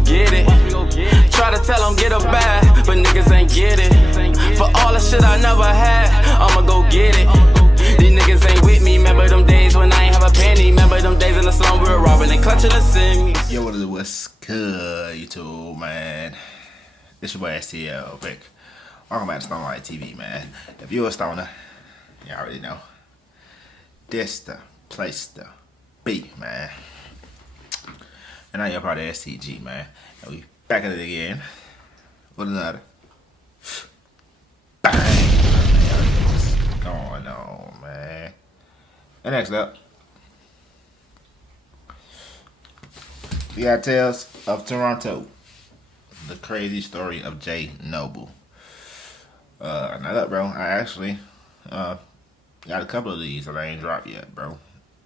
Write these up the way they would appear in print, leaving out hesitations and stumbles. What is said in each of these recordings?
go get it. Try to tell them get a bag, but niggas ain't get it. For all the shit I never had, I'ma go get it. These niggas ain't with me. Remember them days when I ain't have a penny. Remember them days in the slum we were robbing and clutching the semi. Yo, what's good, YouTube, man? This your boy STL, Vic. Welcome back to Stoner Light TV, man. If you're a stoner, you already know. This the place to be, man. And now you're part of STG, man. And we back at it again with another bang. What's going on, man? And next up, we got Tales of Toronto. The crazy story of Jay Noble. Now look, bro, I actually got a couple of these that I ain't dropped yet, bro.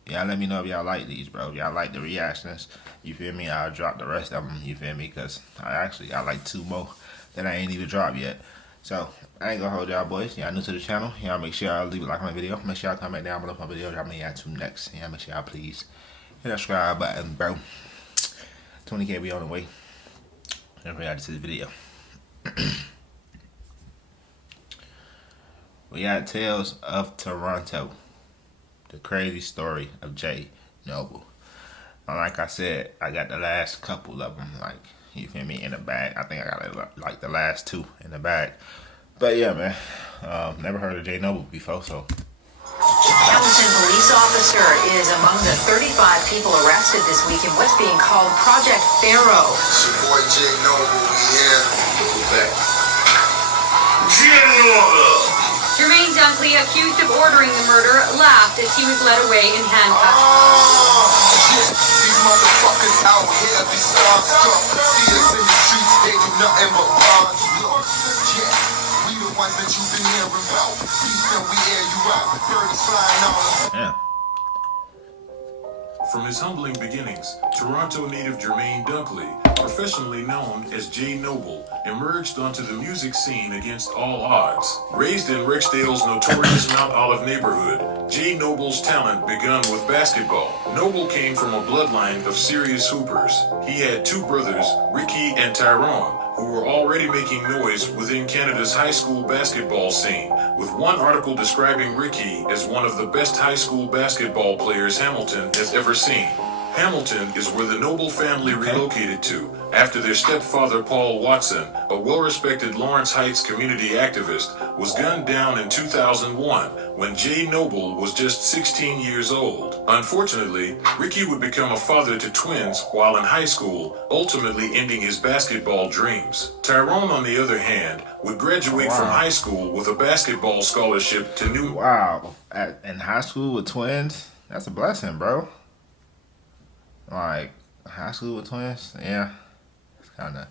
Y'all let me know if y'all like these, bro. If y'all like the reactions, you feel me? I'll drop the rest of them, you feel me? Because I got like 2 more that I ain't even dropped yet. So, I ain't gonna hold y'all boys. Y'all new to the channel. Y'all make sure y'all leave a like on my video. Make sure y'all comment down below my video. Y'all may add 2 next. Y'all make sure y'all please hit that subscribe button, bro. 20K be on the way. Everybody out to this video. We got Tales of Toronto. The crazy story of Jay Noble. Like I said, I got the last couple of them, like, you feel me, in the bag. I think I got like the last 2 in the bag. But yeah, man, never heard of Jay Noble before, so. Hamilton police officer is among the 35 people arrested this week in what's being called Project Pharaoh. It's your boy Jay Noble, yeah. Ricky Dunkley, accused of ordering the murder, laughed as he was led away in handcuffs. These motherfuckers out here be starstruck. See us in the streets, they do nothing but bars. Yeah, we the ones that you've been hearing about. Beef and we air you out. Birds flying all. Yeah. From his humbling beginnings, Toronto native Jermaine Dunkley, professionally known as Jay Noble, emerged onto the music scene against all odds. Raised in Rexdale's notorious Mount Olive neighborhood, Jay Noble's talent begun with basketball. Noble came from a bloodline of serious hoopers. He had 2 brothers, Ricky and Tyrone, who were already making noise within Canada's high school basketball scene, with one article describing Ricky as one of the best high school basketball players Hamilton has ever seen. Hamilton is where the Noble family relocated to after their stepfather Paul Watson, a well-respected Lawrence Heights community activist, was gunned down in 2001 when Jay Noble was just 16 years old. Unfortunately, Ricky would become a father to twins while in high school, ultimately ending his basketball dreams. Tyrone, on the other hand, would graduate from high school with a basketball scholarship to New... Wow. In high school with twins? That's a blessing, bro. Like, high school with twins? Yeah. It's kind of...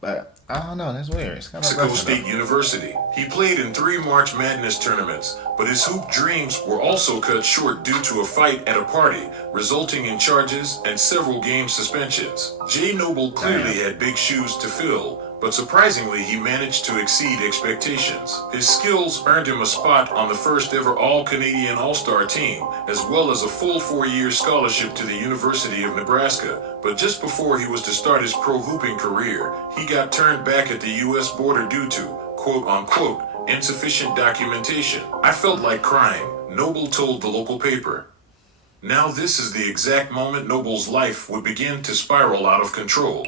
But, I don't know. That's weird. It's kind of... Mexico State University. He played in 3 March Madness tournaments, but his hoop dreams were also cut short due to a fight at a party, resulting in charges and several game suspensions. Jay Noble clearly had big shoes to fill, but surprisingly he managed to exceed expectations. His skills earned him a spot on the first ever All-Canadian All-Star team, as well as a full 4-year scholarship to the University of Nebraska. But just before he was to start his pro hooping career, he got turned back at the US border due to, quote-unquote, insufficient documentation. I felt like crying, Noble told the local paper. Now this is the exact moment Noble's life would begin to spiral out of control.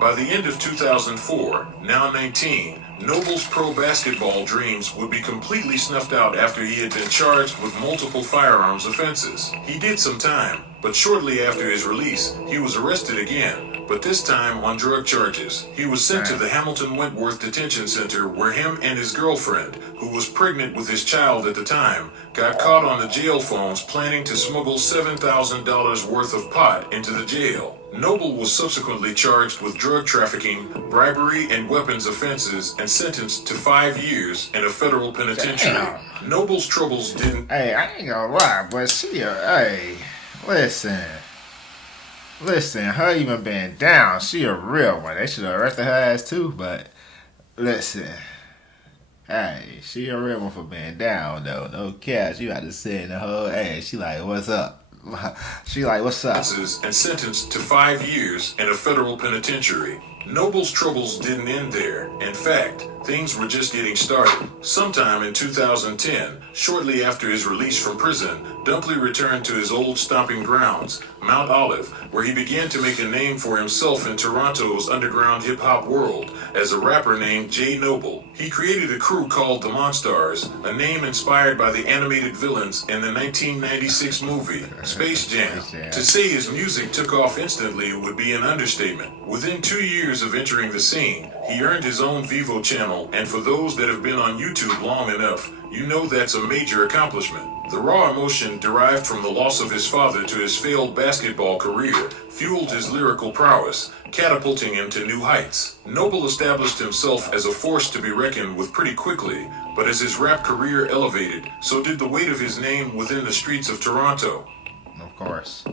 By the end of 2004, now 19, Noble's pro basketball dreams would be completely snuffed out after he had been charged with multiple firearms offenses. He did some time, but shortly after his release, he was arrested again, but this time on drug charges. He was sent to the Hamilton Wentworth Detention Center where him and his girlfriend, who was pregnant with his child at the time, got caught on the jail phones planning to smuggle $7,000 worth of pot into the jail. Noble was subsequently charged with drug trafficking, bribery, and weapons offenses and sentenced to 5 years in a federal penitentiary. Damn. Noble's troubles didn't... Hey, I ain't gonna lie, but hey, listen, her even being down, she a real one. They should have arrested her ass too, but listen, hey, she a real one for being down though. No cap, she about to sit in the whole, hey, she like, what's up? She like, what's up? And sentenced to 5 years in a federal penitentiary. Noble's troubles didn't end there. In fact, things were just getting started. Sometime in 2010, shortly after his release from prison, Dunkley returned to his old stomping grounds, Mount Olive, where he began to make a name for himself in Toronto's underground hip-hop world as a rapper named Jay Noble. He created a crew called the Monstars, a name inspired by the animated villains in the 1996 movie Space Jam. To say his music took off instantly would be an understatement. Within 2 years of entering the scene, he earned his own Vivo channel, and for those that have been on YouTube long enough, you know that's a major accomplishment. The raw emotion derived from the loss of his father to his failed basketball career fueled his lyrical prowess, catapulting him to new heights. Noble established himself as a force to be reckoned with pretty quickly, but as his rap career elevated, so did the weight of his name within the streets of Toronto. Of course.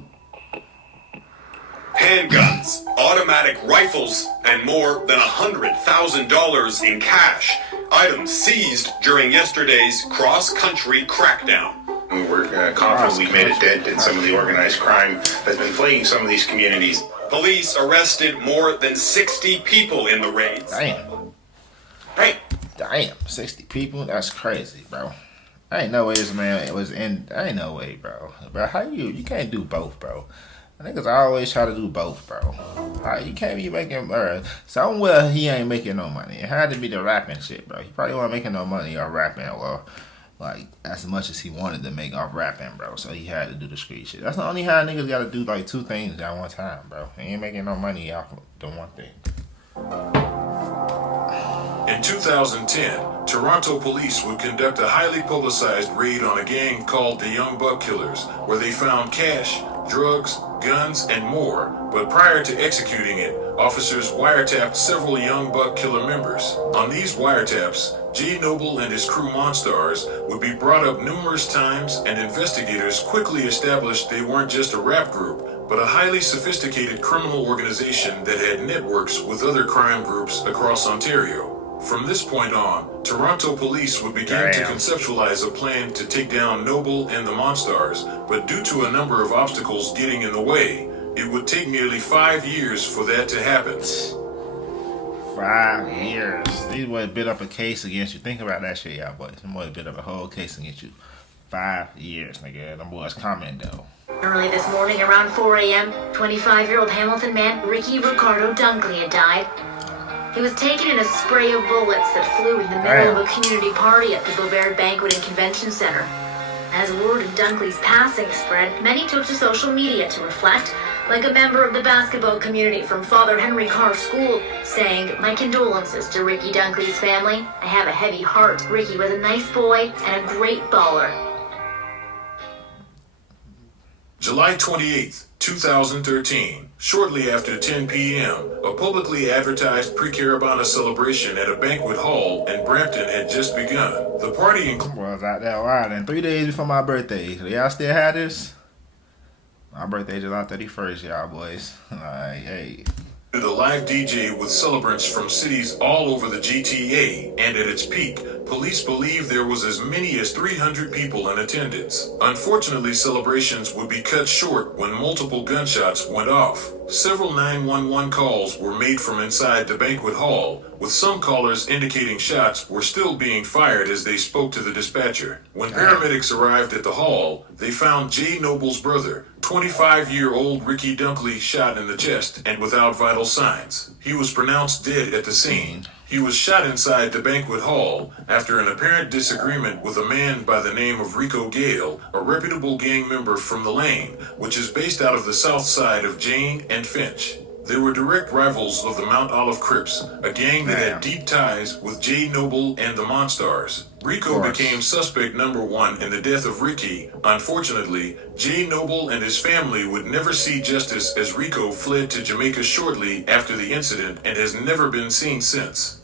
Handguns, automatic rifles, and more than $100,000 in cash. Items seized during yesterday's cross-country crackdown. We're confident we've made a dent in some of the organized crime that's been plaguing some of these communities. Police arrested more than 60 people in the raids. Damn. Hey, Damn. 60 people? That's crazy, bro. I ain't no way this man was in. I ain't no way, bro. Bro, how you can't do both, bro. Niggas always try to do both, bro. You can't be making somewhere he ain't making no money. It had to be the rapping shit, bro. He probably wasn't making no money off rapping, or like as much as he wanted to make off rapping, bro. So he had to do the street shit. That's the only how niggas got to do like two things at one time, bro. He ain't making no money off the one thing. In 2010, Toronto police would conduct a highly publicized raid on a gang called the Young Buck Killers, where they found cash, drugs, guns, and more. But prior to executing it, officers wiretapped several Young Buck Killer members. On these wiretaps, Jay Noble and his crew Monstars would be brought up numerous times, and investigators quickly established they weren't just a rap group, but a highly sophisticated criminal organization that had networks with other crime groups across Ontario. From this point on, Toronto police would begin to conceptualize a plan to take down Noble and the Monstars, but due to a number of obstacles getting in the way, it would take nearly 5 years for that to happen. 5 years. These boys built up a case against you. Think about that shit, y'all boys. Them boys built up a whole case against you. 5 years, nigga. Them boys comment though. Early this morning around 4 a.m., 25-year-old Hamilton man Ricky Dunkley had died. He was taken in a spray of bullets that flew in the middle of a community party at the Beauvais Banquet and Convention Center. As word of Dunkley's passing spread, many took to social media to reflect, like a member of the basketball community from Father Henry Carr School, saying, "My condolences to Ricky Dunkley's family. I have a heavy heart. Ricky was a nice boy and a great baller." July 28th, 2013, shortly after 10 p.m., a publicly advertised pre-Carabana celebration at a banquet hall in Brampton had just begun. The party was out there wild, and 3 days before my birthday. So y'all still had this? My birthday July 31st, y'all boys. Like, hey. The live DJ with celebrants from cities all over the GTA, and at its peak, police believe there was as many as 300 people in attendance. Unfortunately, celebrations would be cut short when multiple gunshots went off. Several 911 calls were made from inside the banquet hall, with some callers indicating shots were still being fired as they spoke to the dispatcher. When paramedics arrived at the hall, they found Jay Noble's brother, 25-year-old Ricky Dunkley, shot in the chest and without vital signs. He was pronounced dead at the scene. He was shot inside the banquet hall after an apparent disagreement with a man by the name of Rico Gale, a reputable gang member from the Lane, which is based out of the south side of Jane and Finch. They were direct rivals of the Mount Olive Crips, a gang that had deep ties with Jay Noble and the Monstars. Rico became suspect number one in the death of Ricky. Unfortunately, Jay Noble and his family would never see justice as Rico fled to Jamaica shortly after the incident and has never been seen since.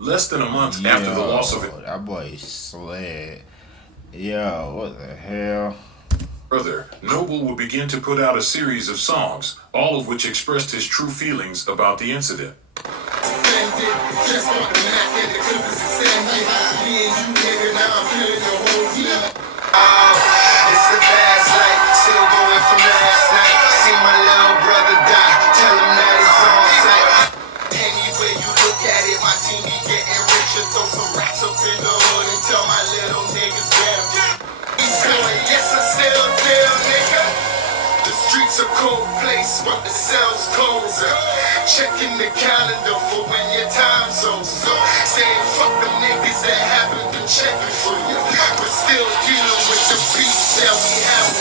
Less than a month after the loss of it, that boy slid. Yo, what the hell? Brother, Noble would begin to put out a series of songs, all of which expressed his true feelings about the incident. It's the fast life, still going streets a cold place, but the cells close. Checking the calendar for when your time's over. Saying fuck them niggas that haven't been checking for you, but still dealing with the beats that we have.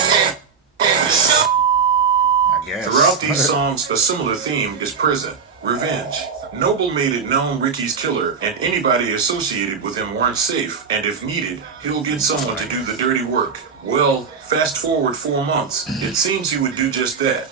I guess. Throughout these songs, a similar theme is present: revenge. Noble made it known Ricky's killer and anybody associated with him weren't safe, and if needed, he'll get someone to do the dirty work. Well, fast forward 4 months, it seems he would do just that.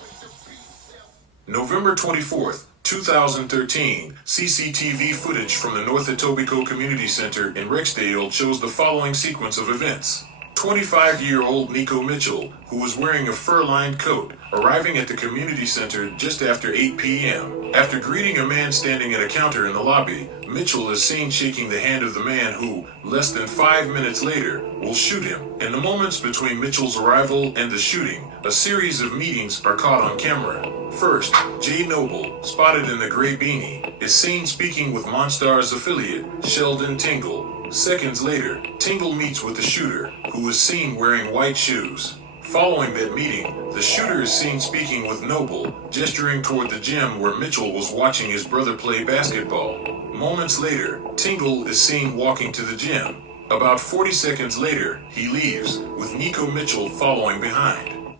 November 24th, 2013, CCTV footage from the North Etobicoke Community Center in Rexdale shows the following sequence of events. 25-year-old Nico Mitchell, who was wearing a fur-lined coat, arriving at the community center just after 8 p.m. After greeting a man standing at a counter in the lobby, Mitchell is seen shaking the hand of the man who, less than 5 minutes later, will shoot him. In the moments between Mitchell's arrival and the shooting, a series of meetings are caught on camera. First, Jay Noble, spotted in the gray beanie, is seen speaking with Monstar's affiliate, Sheldon Tingle. Seconds later, Tingle meets with the shooter, who is seen wearing white shoes. Following that meeting, the shooter is seen speaking with Noble, gesturing toward the gym where Mitchell was watching his brother play basketball. Moments later, Tingle is seen walking to the gym. About 40 seconds later, he leaves, with Nico Mitchell following behind.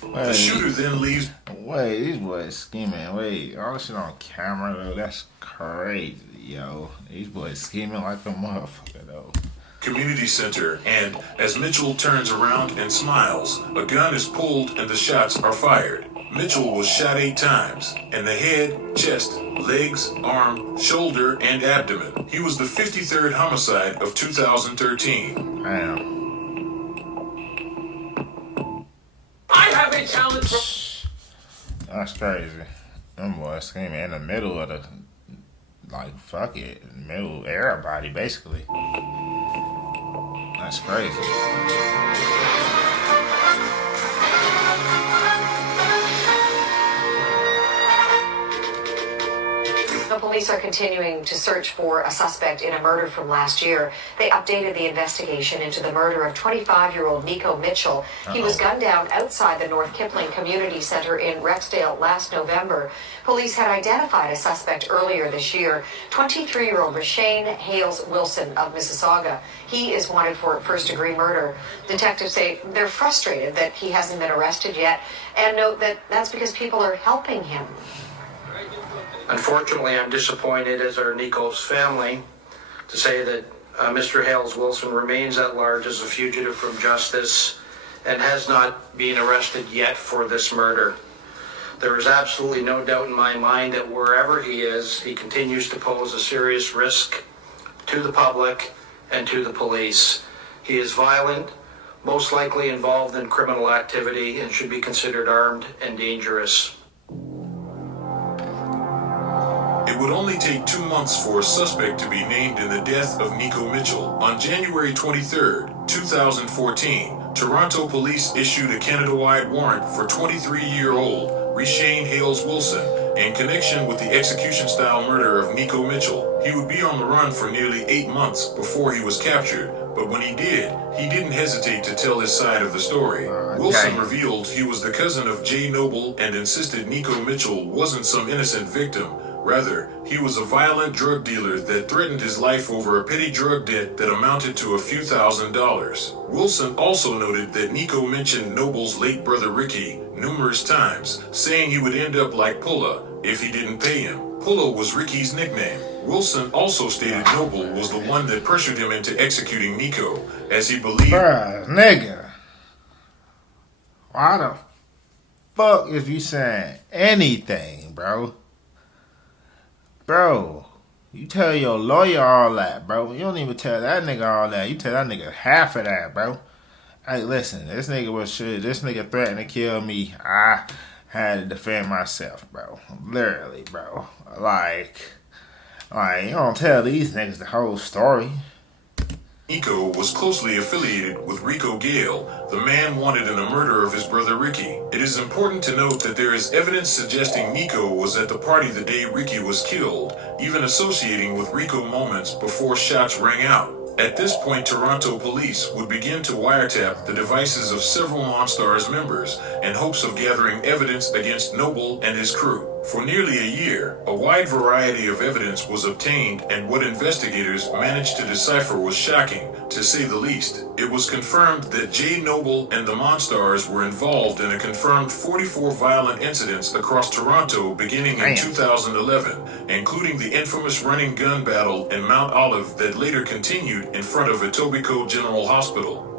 The shooter then leaves. Wait, these boys scheming. Wait, all this shit on camera, though. That's crazy, yo. These boys scheming like a motherfucker, though. Community center, and as Mitchell turns around and smiles, a gun is pulled and the shots are fired. Mitchell was shot 8 times, in the head, chest, legs, arm, shoulder, and abdomen. He was the 53rd homicide of 2013. Damn. I have a challenge for... That's crazy. Them boys scheming in the middle of the, like, fuck it, middle of everybody, basically. That's crazy. The police are continuing to search for a suspect in a murder from last year. They updated the investigation into the murder of 25-year-old Nico Mitchell. He was gunned down outside the North Kipling Community Center in Rexdale last November. Police had identified a suspect earlier this year, 23-year-old Rashane Hales Wilson of Mississauga. He is wanted for first-degree murder. Detectives say they're frustrated that he hasn't been arrested yet, and note that that's because people are helping him. Unfortunately, I'm disappointed, as are Nico's family, to say that Mr. Hales Wilson remains at large as a fugitive from justice and has not been arrested yet for this murder. There is absolutely no doubt in my mind that wherever he is, he continues to pose a serious risk to the public and to the police. He is violent, most likely involved in criminal activity, and should be considered armed and dangerous. It would only take 2 months for a suspect to be named in the death of Nico Mitchell. On January 23, 2014, Toronto police issued a Canada-wide warrant for 23-year-old Rashane Hales Wilson in connection with the execution-style murder of Nico Mitchell. He would be on the run for nearly 8 months before he was captured, but when he did, he didn't hesitate to tell his side of the story. Wilson revealed he was the cousin of Jay Noble and insisted Nico Mitchell wasn't some innocent victim. Rather, he was a violent drug dealer that threatened his life over a petty drug debt that amounted to a few $1,000s. Wilson also noted that Nico mentioned Noble's late brother Ricky numerous times, saying he would end up like Pulla if he didn't pay him. Pulla was Ricky's nickname. Wilson also stated Noble was the one that pressured him into executing Nico, as he believed... Bruh, nigga. Why the fuck is you saying anything, bro? Bro, you tell your lawyer all that, bro. You don't even tell that nigga all that. You tell that nigga half of that, bro. Hey, listen, this nigga was shit. This nigga threatened to kill me. I had to defend myself, bro. Literally, bro. Like, you don't tell these niggas the whole story. Nico was closely affiliated with Rico Gale, the man wanted in the murder of his brother Ricky. It is important to note that there is evidence suggesting Nico was at the party the day Ricky was killed, even associating with Rico moments before shots rang out. At this point, Toronto police would begin to wiretap the devices of several Monstars members in hopes of gathering evidence against Noble and his crew. For nearly a year, a wide variety of evidence was obtained, and what investigators managed to decipher was shocking, to say the least. It was confirmed that Jay Noble and the Monstars were involved in a confirmed 44 violent incidents across Toronto beginning in 2011, including the infamous running gun battle in Mount Olive that later continued in front of Etobicoke General Hospital.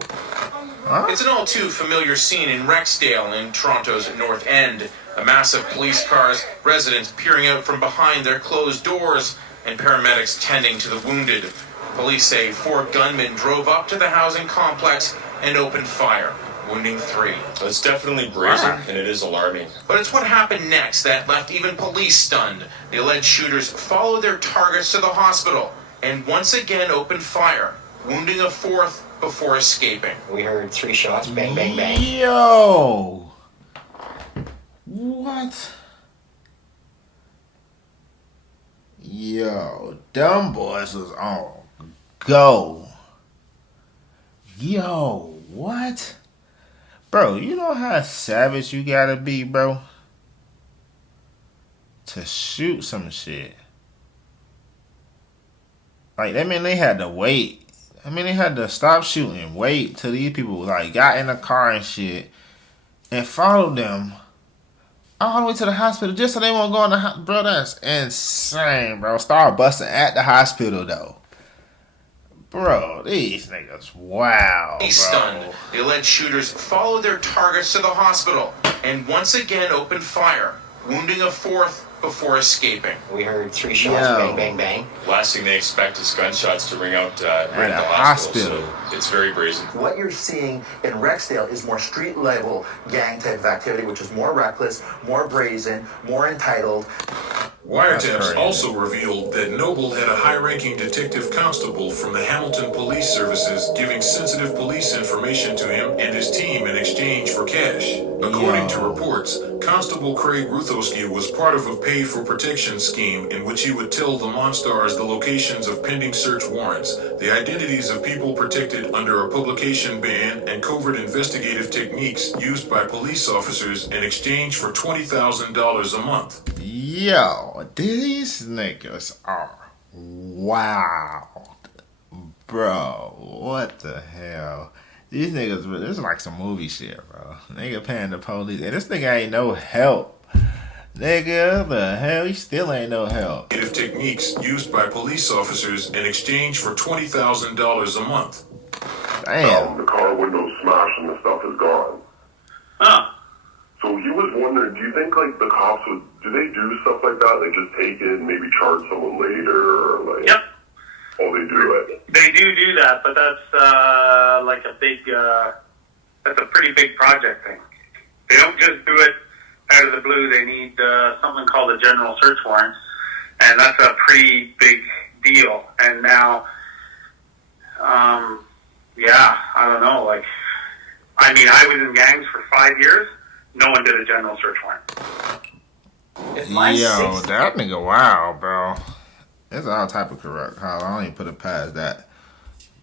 It's an all too familiar scene in Rexdale in Toronto's North End. A mass of police cars, residents peering out from behind their closed doors, and paramedics tending to the wounded. Police say 4 gunmen drove up to the housing complex and opened fire, wounding 3. It's definitely brazen, and it is alarming. But it's what happened next that left even police stunned. The alleged shooters followed their targets to the hospital and once again opened fire, wounding a 4th before escaping. We heard 3 shots, bang, bang, bang. Yo! What? Yo, them boys was on go. Yo, what? Bro, you know how savage you gotta be, bro? To shoot some shit. Like, that mean they had to wait. I mean, they had to stop shooting, wait till these people, like, got in the car and shit and followed them all the way to the hospital just so they won't go in the hospital. Bro, that's insane, bro. Start busting at the hospital, though. Bro, these niggas, wow, bro. Stunned. The alleged shooters followed their targets to the hospital and once again opened fire, wounding a 4th before escaping. We heard 3 shots, bang, bang, bang. Last thing they expect is gunshots to ring out right at the hospital. So it's very brazen. What you're seeing in Rexdale is more street-level gang type of activity, which is more reckless, more brazen, more entitled. Wiretaps also revealed that Noble had a high-ranking detective constable from the Hamilton Police Services giving sensitive police information to him and his team in exchange for cash. According to reports, Constable Craig Ruthowski was part of a pay-for-protection scheme in which he would tell the Monstars the locations of pending search warrants, the identities of people protected under a publication ban, and covert investigative techniques used by police officers in exchange for $20,000 a month. Yo, these niggas are wild. Bro, what the hell? These niggas, this is like some movie shit, bro. Nigga paying the police. And this nigga ain't no help. Nigga, the hell? He still ain't no help. Techniques used by police officers in exchange for $20,000 a month. Damn. The car window smashed and the stuff is gone. Huh. So he was wondering, do you think like the cops would, do they do stuff like that? Like just take it and maybe charge someone later or like... Yep. Oh, they do it. They do that, but that's like a big, that's a pretty big project thing. They don't just do it out of the blue. They need something called a general search warrant, and that's a pretty big deal. And now, yeah, I don't know. Like, I mean, I was in gangs for 5 years. No one did a general search warrant. Yo, that nigga wild, bro. There's all type of corrupt. I don't even put it past that.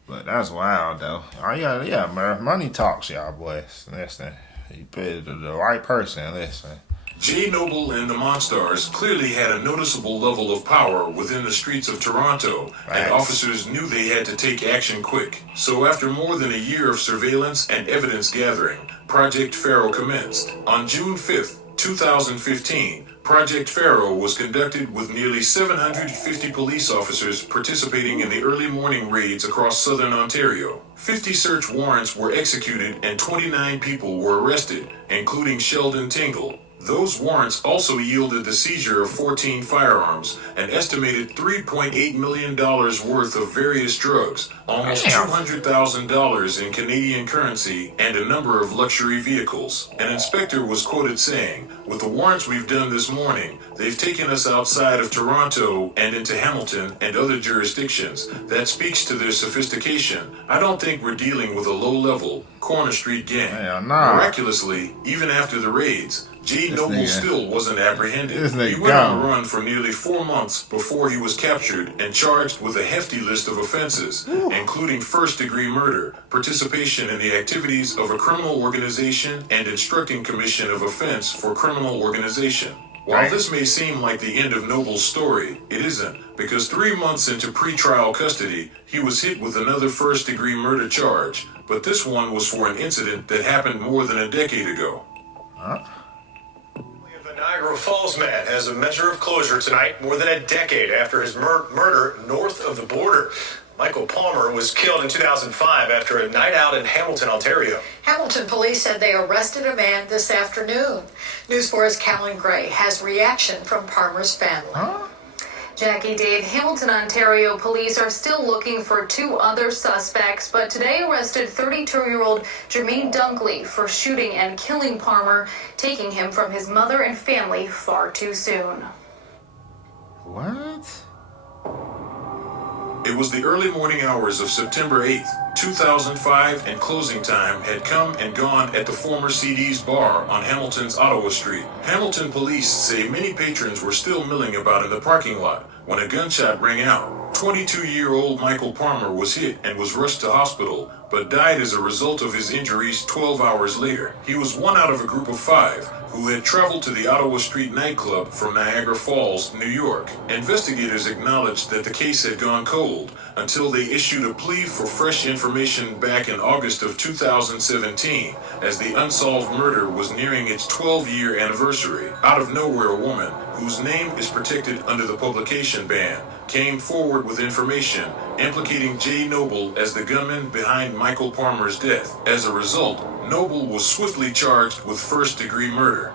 But that's wild, though. Oh, yeah, man. Money talks, y'all boys. Listen, you put it to the right person. Listen. Jay Noble and the Monstars clearly had a noticeable level of power within the streets of Toronto, and officers knew they had to take action quick. So after more than a year of surveillance and evidence gathering, Project Pharaoh commenced. On June 5th, 2015, Project Pharaoh was conducted with nearly 750 police officers participating in the early morning raids across southern Ontario. 50 search warrants were executed and 29 people were arrested, including Sheldon Tingle. Those warrants also yielded the seizure of 14 firearms, an estimated $3.8 million worth of various drugs, almost $200,000 in Canadian currency, and a number of luxury vehicles. An inspector was quoted saying, "With the warrants we've done this morning, they've taken us outside of Toronto and into Hamilton and other jurisdictions. That speaks to their sophistication. I don't think we're dealing with a low-level, corner street gang." Nah. Miraculously, even after the raids, Jay Noble still wasn't apprehended. He went on the run for nearly 4 months before he was captured and charged with a hefty list of offenses, including first-degree murder, participation in the activities of a criminal organization, and instructing commission of offense for criminal organization. While this may seem like the end of Noble's story, it isn't, because 3 months into pretrial custody, he was hit with another first-degree murder charge, but this one was for an incident that happened more than a decade ago. The Niagara Falls man has a measure of closure tonight, more than a decade after his murder north of the border. Michael Palmer was killed in 2005 after a night out in Hamilton, Ontario. Hamilton police said they arrested a man this afternoon. News 4's Callan Gray has reaction from Palmer's family. Jackie, Dave, Hamilton, Ontario police are still looking for 2 other suspects, but today arrested 32-year-old Ricky Dunkley for shooting and killing Palmer, taking him from his mother and family far too soon. What? It was the early morning hours of September 8th, 2005, and closing time had come and gone at the former CD's bar on Hamilton's Ottawa Street. Hamilton police say many patrons were still milling about in the parking lot when a gunshot rang out. 22-year-old Michael Palmer was hit and was rushed to hospital, but died as a result of his injuries 12 hours later. He was one out of a group of 5 who had traveled to the Ottawa Street nightclub from Niagara Falls, New York. Investigators acknowledged that the case had gone cold until they issued a plea for fresh information back in August of 2017, as the unsolved murder was nearing its 12-year anniversary. Out of nowhere, a woman, whose name is protected under the publication ban, came forward with information implicating Jay Noble as the gunman behind Michael Palmer's death. As a result, Noble was swiftly charged with first-degree murder.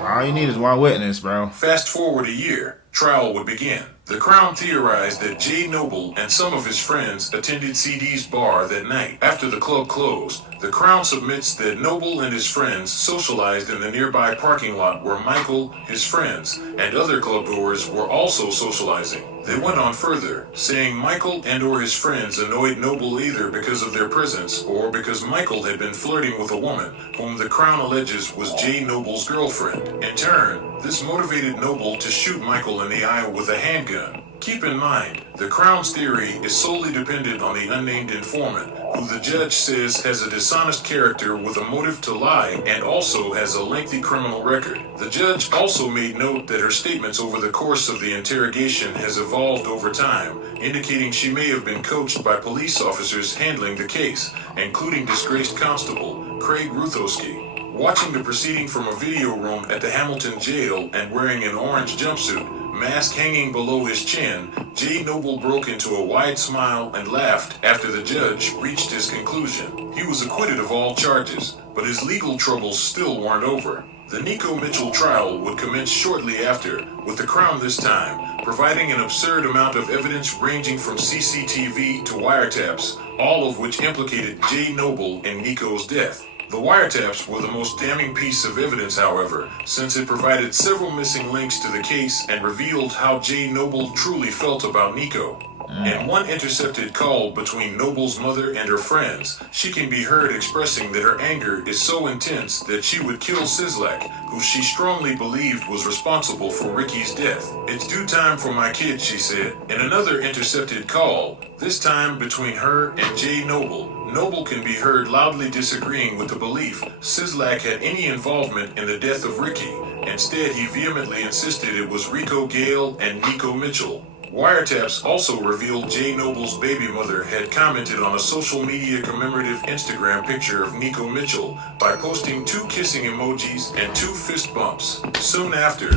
All you need is one witness, bro. Fast forward a year, trial would begin. The Crown theorized that Jay Noble and some of his friends attended CD's bar that night. After the club closed, the Crown submits that Noble and his friends socialized in the nearby parking lot where Michael, his friends, and other clubgoers were also socializing. They went on further, saying Michael and or his friends annoyed Noble either because of their presence or because Michael had been flirting with a woman whom the Crown alleges was Jay Noble's girlfriend. In turn, this motivated Noble to shoot Michael in the eye with a handgun. Keep in mind, the Crown's theory is solely dependent on the unnamed informant, who the judge says has a dishonest character with a motive to lie and also has a lengthy criminal record. The judge also made note that her statements over the course of the interrogation has evolved over time, indicating she may have been coached by police officers handling the case, including disgraced constable Craig Ruthowski. Watching the proceeding from a video room at the Hamilton jail and wearing an orange jumpsuit, mask hanging below his chin, Jay Noble broke into a wide smile and laughed after the judge reached his conclusion. He was acquitted of all charges, but his legal troubles still weren't over. The Nico Mitchell trial would commence shortly after, with the Crown this time providing an absurd amount of evidence ranging from CCTV to wiretaps, all of which implicated Jay Noble in Nico's death. The wiretaps were the most damning piece of evidence, however, since it provided several missing links to the case and revealed how Jay Noble truly felt about Nico. In one intercepted call between Noble's mother and her friends, she can be heard expressing that her anger is so intense that she would kill Sislak, who she strongly believed was responsible for Ricky's death. "It's due time for my kid," she said. In another intercepted call, this time between her and Jay Noble, Noble can be heard loudly disagreeing with the belief Sislak had any involvement in the death of Ricky. Instead, he vehemently insisted it was Rico Gale and Nico Mitchell. Wiretaps also revealed Jay Noble's baby mother had commented on a social media commemorative Instagram picture of Nico Mitchell by posting 2 kissing emojis and 2 fist bumps. Soon after,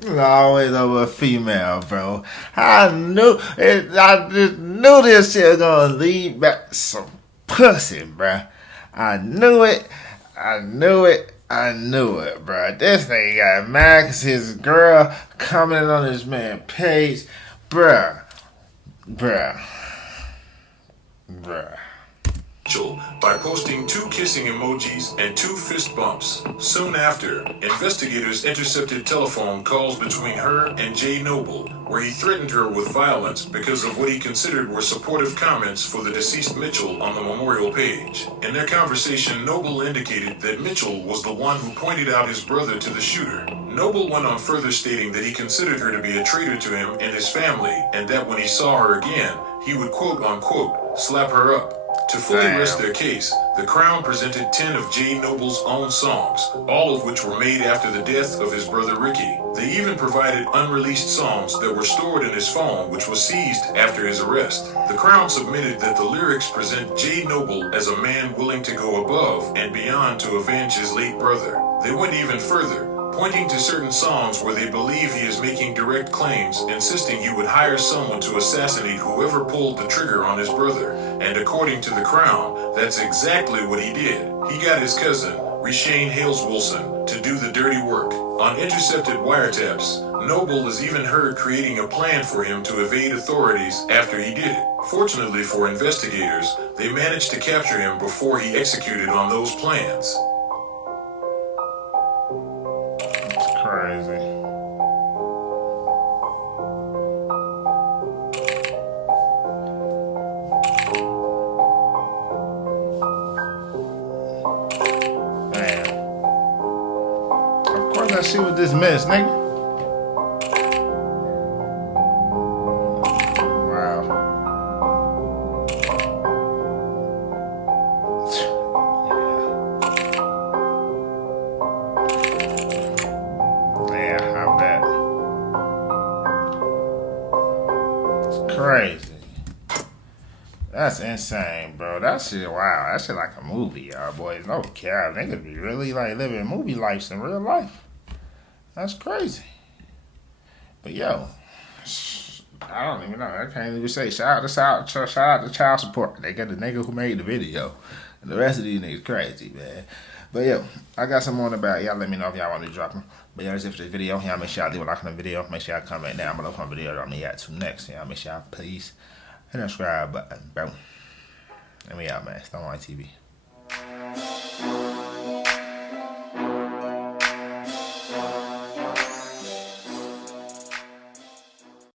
It's always over a female, bro. I just knew this shit was gonna lead back to some pussy, bro. I knew it, bro. This nigga got mad because his girl commented on this man's page. Bruh. Mitchell by posting 2 kissing emojis and 2 fist bumps. Soon after, investigators intercepted telephone calls between her and Jay Noble, where he threatened her with violence because of what he considered were supportive comments for the deceased Mitchell on the memorial page. In their conversation, Noble indicated that Mitchell was the one who pointed out his brother to the shooter. Noble went on further stating that he considered her to be a traitor to him and his family, and that when he saw her again, he would quote-unquote slap her up. To fully rest their case, the Crown presented 10 of Jay Noble's own songs, all of which were made after the death of his brother Ricky. They even provided unreleased songs that were stored in his phone, which was seized after his arrest. The Crown submitted that the lyrics present Jay Noble as a man willing to go above and beyond to avenge his late brother. They went even further, pointing to certain songs where they believe he is making direct claims, insisting he would hire someone to assassinate whoever pulled the trigger on his brother. And according to the Crown, that's exactly what he did. He got his cousin, Reshane Hales Wilson, to do the dirty work. On intercepted wiretaps, Noble is even heard creating a plan for him to evade authorities after he did it. Fortunately for investigators, they managed to capture him before he executed on those plans. Crazy. Man. Of course that shit was dismissed, nigga. Crazy. That's insane, bro. That shit, wow. That shit like a movie, y'all boys. No cap. They could be really like living movie lives in real life. That's crazy. But yo, I don't even know. I can't even say shout out to child support. They got the nigga who made the video. And the rest of these niggas crazy, man. But yo, I got some more in the back. Y'all let me know if y'all want to drop them. But yeah, that's it for this video. Y'all make sure y'all leave a like on the video. Make sure y'all comment down below on the video that I'm gonna react to next. Y'all make sure y'all please hit the subscribe button, bro. And we out, man. Stone Line TV.